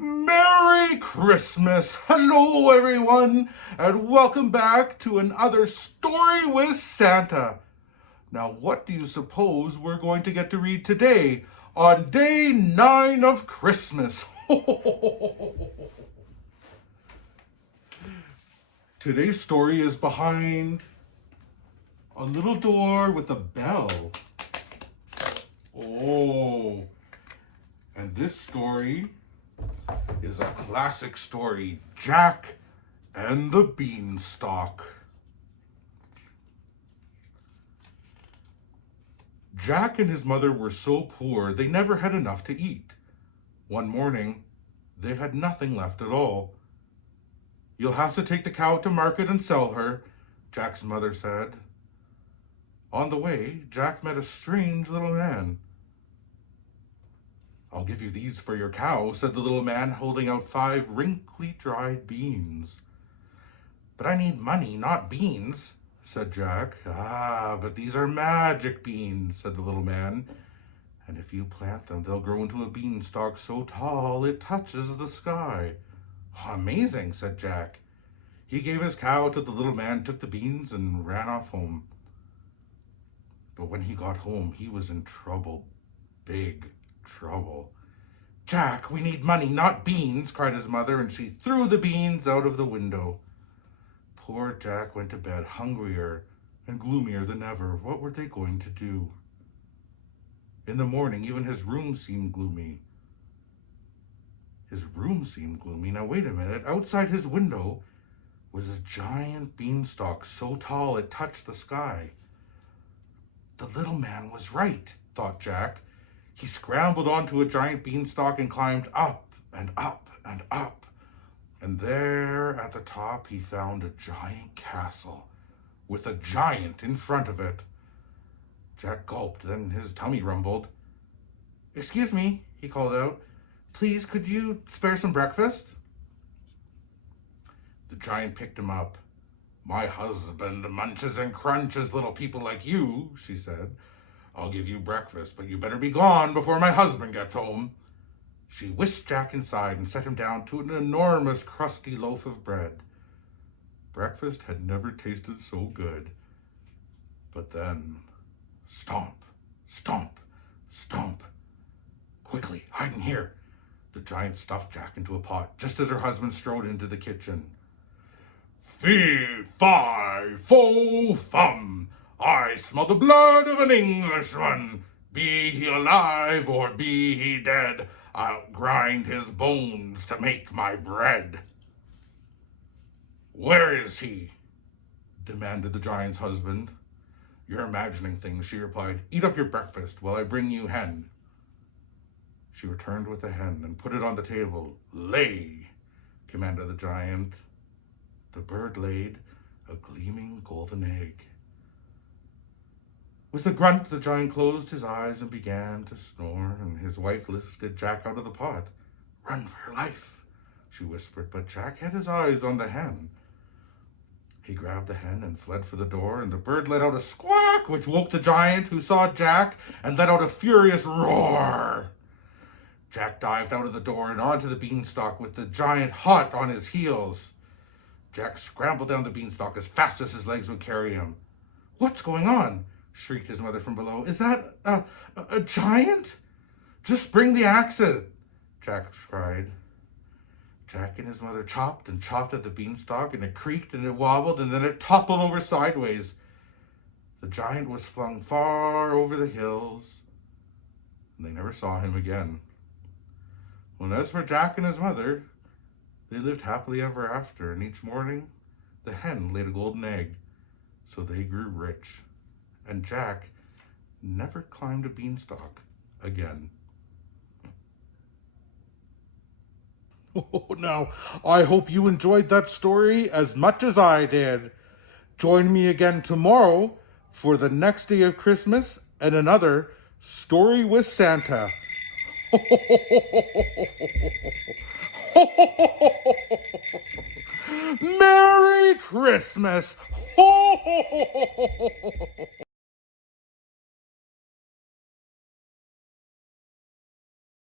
Merry Christmas! Hello, everyone, and welcome back to another Story with Santa. Now, what do you suppose we're going to get to read today on day 9 of Christmas? Today's story is behind a little door with a bell. Oh, and this story is a classic story, Jack and the Beanstalk. Jack and his mother were so poor they never had enough to eat. One morning, they had nothing left at all. "You'll have to take the cow to market and sell her," Jack's mother said. On the way, Jack met a strange little man. "I'll give you these for your cow," said the little man, holding out 5 wrinkly dried beans. "But I need money, not beans," said Jack. "Ah, but these are magic beans," said the little man. "And if you plant them, they'll grow into a beanstalk so tall it touches the sky." "Amazing," said Jack. He gave his cow to the little man, took the beans, and ran off home. But when he got home, he was in trouble. Big trouble. "Jack, we need money, not beans," cried his mother, and she threw the beans out of the window. Poor Jack went to bed hungrier and gloomier than ever. What were they going to do? In the morning, even his room seemed gloomy. Now wait a minute. Outside his window was a giant beanstalk so tall it touched the sky. The little man was right, thought Jack. He scrambled onto a giant beanstalk and climbed up and up and up. And there at the top he found a giant castle with a giant in front of it. Jack gulped, then his tummy rumbled. "Excuse me," he called out. "Please, could you spare some breakfast?" The giant picked him up. "My husband munches and crunches little people like you," she said. "I'll give you breakfast, but you better be gone before my husband gets home." She whisked Jack inside and set him down to an enormous crusty loaf of bread. Breakfast had never tasted so good. But then, stomp, stomp, stomp. "Quickly, hide in here." The giant stuffed Jack into a pot just as her husband strode into the kitchen. "Fee, fi, fo, fum. I smell the blood of an Englishman. Be he alive or be he dead, I'll grind his bones to make my bread." "Where is he?" demanded the giant's husband. "You're imagining things," she replied. "Eat up your breakfast while I bring you hen." She returned with the hen and put it on the table. "Lay," commanded the giant. The bird laid a gleaming golden egg. With a grunt, the giant closed his eyes and began to snore, and his wife lifted Jack out of the pot. "Run for your life," she whispered, but Jack had his eyes on the hen. He grabbed the hen and fled for the door, and the bird let out a squawk, which woke the giant, who saw Jack, and let out a furious roar. Jack dived out of the door and onto the beanstalk with the giant hot on his heels. Jack scrambled down the beanstalk as fast as his legs would carry him. "What's going on?" shrieked his mother from below. "Is that a giant?" "Just bring the axes," Jack cried. Jack and his mother chopped and chopped at the beanstalk, and it creaked and it wobbled, and then it toppled over sideways. The giant was flung far over the hills, and they never saw him again. Well, as for Jack and his mother, they lived happily ever after, and each morning the hen laid a golden egg, so they grew rich. And Jack never climbed a beanstalk again. Now, I hope you enjoyed that story as much as I did. Join me again tomorrow for the next day of Christmas and another Story with Santa. Merry Christmas!